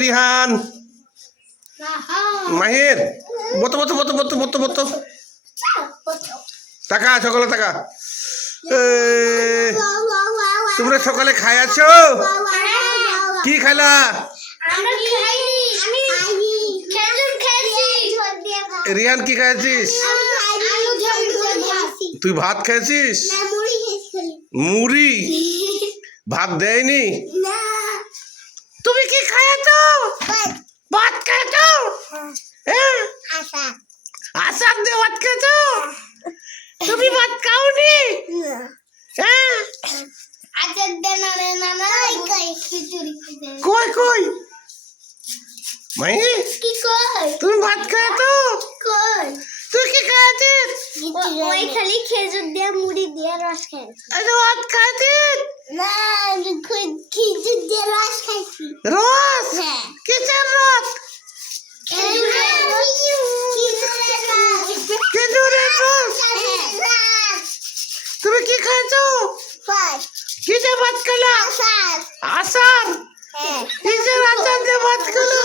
রিহান মাহির বতো বতো বতো বতো বতো বতো টাকা সকালে টাকা তোমরা সকালে খাইয়াছো কি খাইলা রিহান কি খাইছিস তুই ভাত খেয়েছিস মুড়ি ভাত দেয়নি তুমি কি খাইছো ভাত খেয়েছো আসার দিয়ে ভাত খেয়েছো তুমি ভাত খাওনি কই কই মাই তুমি ভাত খেয়েছো তুই কি খেয়েছিস ওই খালি খেজুর দিয়ে মুড়ি দিয়ে রস খাইছি ভাত খাইছিস না খেজুর দিয়ে রস খাইছি রস হ্যাঁ কিসের রস খেজুরের রস তুমি কি খাইছো কিসে ভাত খেলা আসার কিসের আচার দিয়ে ভাত খেলা